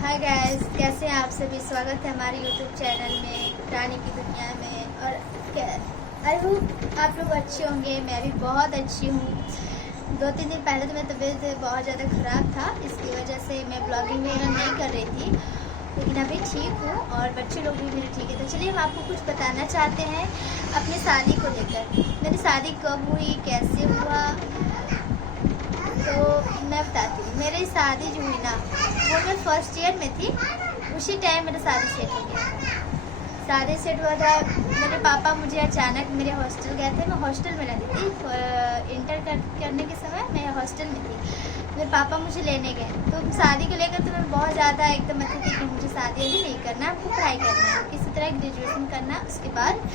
Hi guys, कैसे हैं आप सभी। स्वागत है हमारे यूट्यूब चैनल में रानी की दुनिया में। और आई होप आप लोग अच्छे होंगे। मैं भी बहुत अच्छी हूँ। 2-3 दिन पहले तो मेरी तबीयत बहुत ज़्यादा ख़राब था, इसकी वजह से मैं ब्लॉगिंग वगैरह नहीं कर रही थी, लेकिन अभी ठीक हूँ और बच्चे लोग भी मेरे ठीक है। तो चलिए हम आपको कुछ बताना चाहते हैं अपनी शादी को लेकर। मेरी शादी कब हुई, कैसे हुआ, तो मैं बताती हूँ। मेरी शादी जो हुई ना, वो मैं फर्स्ट ईयर में थी, उसी टाइम मेरा शादी सेट हो गया था। शादी सेट हुआ था, मेरे पापा मुझे अचानक मेरे हॉस्टल गए थे। मैं हॉस्टल में रहती थी, इंटर करने के समय मैं हॉस्टल में थी। मेरे पापा मुझे लेने गए, तो शादी को लेकर तो मैं बहुत ज़्यादा एकदम मतलब थी कि मुझे शादी अभी नहीं करना, हमको पढ़ाई करना है, किसी तरह ग्रेजुएशन करना है, उसके बाद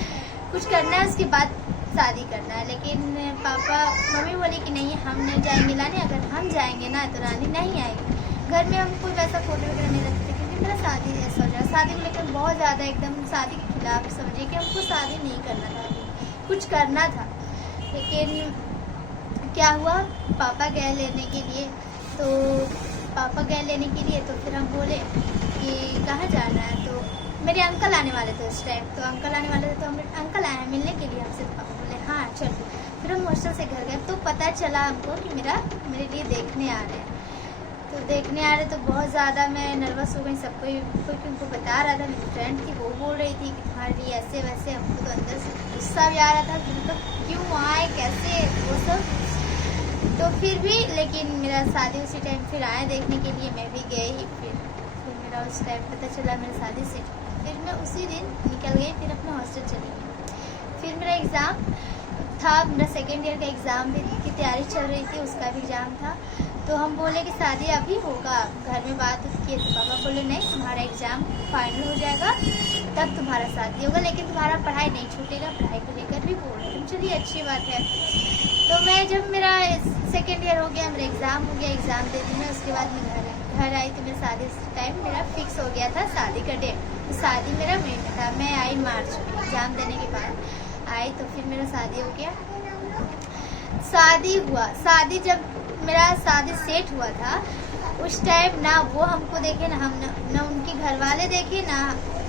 कुछ करना है, उसके बाद शादी करना है। लेकिन पापा मम्मी बोली कि नहीं, हम नहीं जाएंगे लाने, अगर हम जाएंगे ना तो रानी नहीं आएगी। घर में हम कोई वैसा फोटो वगैरह नहीं रखते, क्योंकि मेरा शादी ऐसा हो जाए, शादी को लेकर बहुत ज़्यादा एकदम शादी के खिलाफ समझिए कि हमको शादी नहीं करना था, अभी कुछ करना था। लेकिन क्या हुआ, पापा गए लेने के लिए, तो पापा गए लेने के लिए, तो फिर हम बोले कि कहाँ जाना है। तो मेरे अंकल आने वाले थे उस टाइम, तो अंकल आने वाले थे, तो हम अंकल आए हैं मिलने के लिए हमसे। तो पापा बोले हाँ चलो। फिर हम हॉस्टल से घर गए, तो पता चला हमको कि मेरे लिए देखने आ रहे हैं। तो देखने आ रहे तो बहुत ज़्यादा मैं नर्वस हो गई। सब कोई उनको बता रहा था, मेरी फ्रेंड थी वो बोल रही थी कि तुम्हारे लिए ऐसे वैसे। हमको तो अंदर से गुस्सा भी आ रहा था कि मतलब क्यों आए, कैसे, वो सब। तो फिर भी लेकिन मेरा शादी उसी टाइम फिर आए देखने के लिए, मैं भी गई। फिर मेरा उस टाइम पता चला मेरा शादी से, फिर मैं उसी दिन निकल गई, फिर अपने हॉस्टल चली गई। फिर मेरा एग्ज़ाम था, मेरा सेकेंड ईयर का एग्ज़ाम भी की तैयारी चल रही थी, उसका भी एग्ज़ाम था। तो हम बोले कि शादी अभी होगा, घर में बात किए तो पापा बोले नहीं, तुम्हारा एग्ज़ाम फाइनल हो जाएगा तब तुम्हारा शादी होगा, लेकिन तुम्हारा पढ़ाई नहीं छूटेगा। पढ़ाई को लेकर भी बोल रहे, चलिए अच्छी बात है। तो मैं जब मेरा सेकेंड ईयर हो गया, मेरा एग्ज़ाम हो गया, एग्ज़ाम दे दी मैं, उसके बाद मैं घर आई। तो मेरा शादी टाइम मेरा फिक्स हो गया था, शादी का डेट। तो शादी मेरा मई में था, मैं आई मार्च में, एग्ज़ाम देने के बाद आई। तो फिर मेरा शादी हो गया, शादी हुआ। शादी जब मेरा शादी सेट हुआ था उस टाइम ना वो हमको देखे, ना हम ना उनके घर वाले देखे, ना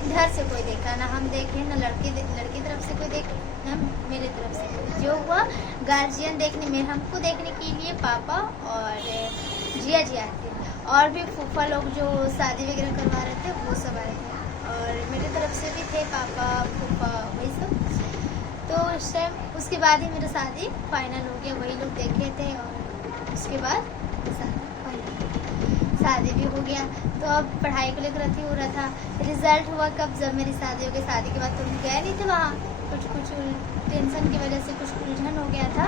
घर से कोई देखा, ना हम देखे, ना लड़की तरफ से कोई देखे, ना मेरे तरफ से कोई। जो हुआ गार्जियन देखने में, हमको देखने के लिए पापा और जिया जी आए थे, और भी फूफा लोग जो शादी वगैरह करवा रहे थे वो सब आए थे, और मेरे तरफ से भी थे पापा फूफा वही सब। तो उस टाइम उसके बाद ही मेरा शादी फाइनल हो गया, वही लोग देखे थे, और उसके बाद शादी भी हो गया। तो अब पढ़ाई को लेकर अथी हो रहा था। रिजल्ट हुआ कब, जब मेरी शादी हो गई। शादी के बाद तो हम गए नहीं थे वहाँ, कुछ टेंशन की वजह से, कुछ उलझन हो गया था,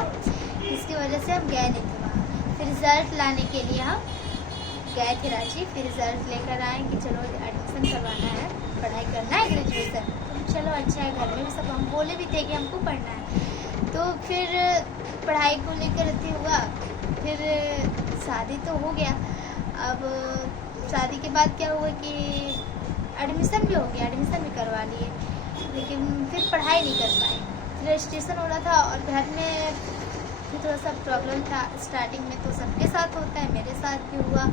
इसकी वजह से हम गए नहीं थे वहाँ। फिर रिज़ल्ट लाने के लिए हम गए थे रांची। फिर रिज़ल्ट लेकर आए कि चलो एडमिशन करवाना है, पढ़ाई करना है ग्रेजुएशन। तो चलो अच्छा है, घर में भी सब हम बोले भी थे कि हमको पढ़ना है। तो फिर पढ़ाई को लेकर अथी हुआ, फिर शादी तो हो गया। अब शादी के बाद क्या हुआ कि एडमिशन भी हो गया, एडमिशन भी करवा लिए, लेकिन फिर पढ़ाई नहीं कर पाए। फिर रजिस्ट्रेशन हो रहा था, और घर में भी थोड़ा सा प्रॉब्लम था स्टार्टिंग में, तो सबके साथ होता है, मेरे साथ भी हुआ।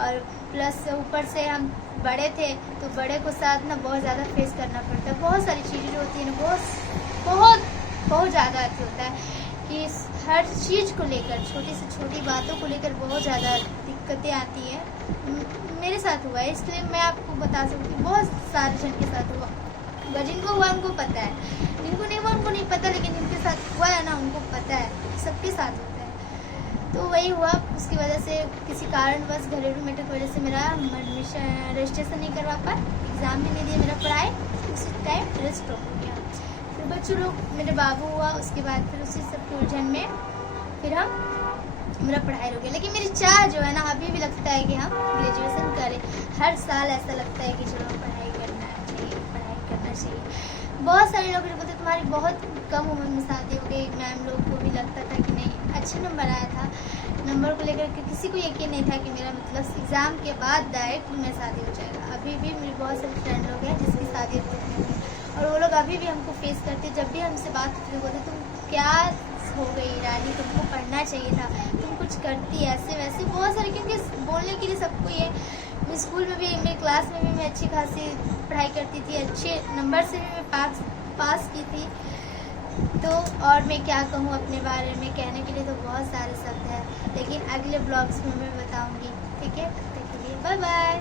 और प्लस ऊपर से हम बड़े थे, तो बड़े को साथ ना बहुत ज़्यादा फेस करना पड़ता है। बहुत सारी चीज़ें जो होती हैं ना, बहुत ज़्यादा अच्छा होता है कि हर चीज़ को लेकर, छोटी से छोटी बातों को लेकर बहुत ज़्यादा दिक्कतें आती हैं। मेरे साथ हुआ है, इसलिए मैं आपको बता सकती हूँ, बहुत सारे जन के साथ हुआ। जिनको हुआ उनको पता है, जिनको नहीं हुआ उनको नहीं पता, लेकिन जिनके साथ हुआ है ना उनको पता है, सबके साथ होता है। तो वही हुआ, उसकी वजह से किसी कारणवश घरेलू मैटर की वजह से मेरा एडमिशन रजिस्ट्रेशन नहीं करवा पाए, एग्ज़ाम भी नहीं दिया, मेरा पढ़ाई उसी टाइम रेस्ट हो गया। फिर बच्चों लोग, मेरे बाबू हुआ, उसके बाद फिर उसी सब के उलझन में फिर मेरा पढ़ाई हो गया। लेकिन मेरी चाह जो है ना, अभी भी लगता है कि हम ग्रेजुएशन करें। हर साल ऐसा लगता है कि चलो पढ़ाई करना चाहिए, पढ़ाई करना चाहिए। बहुत सारे लोग बोलते तुम्हारी बहुत कम उम्र में शादी हो गई। मैम लोग को भी लगता था कि नहीं, अच्छे नंबर आया था, नंबर को लेकर के किसी को यकीन नहीं था कि मेरा मतलब एग्ज़ाम के बाद डायरेक्ट में शादी हो जाएगा। अभी भी मेरे बहुत सारे फ्रेंड लोग हैं जिसकी शादी हो गई, और वो लोग अभी भी हमको फेस करते। जब भी हमसे बात करते हैं बोलते तुम क्या हो गई रानी, तुमको पढ़ना चाहिए था, तुम कुछ करती ऐसे वैसे, बहुत सारे, क्योंकि बोलने के लिए सबको ये स्कूल में भी, मेरी क्लास में भी मैं अच्छी खासी पढ़ाई करती थी, अच्छे नंबर से भी मैं पास की थी। तो और मैं क्या कहूँ अपने बारे में, कहने के लिए तो बहुत सारे शब्द हैं, लेकिन अगले ब्लॉग्स में मैं बताऊँगी। ठीक है, तब तक के लिए बाय बाय।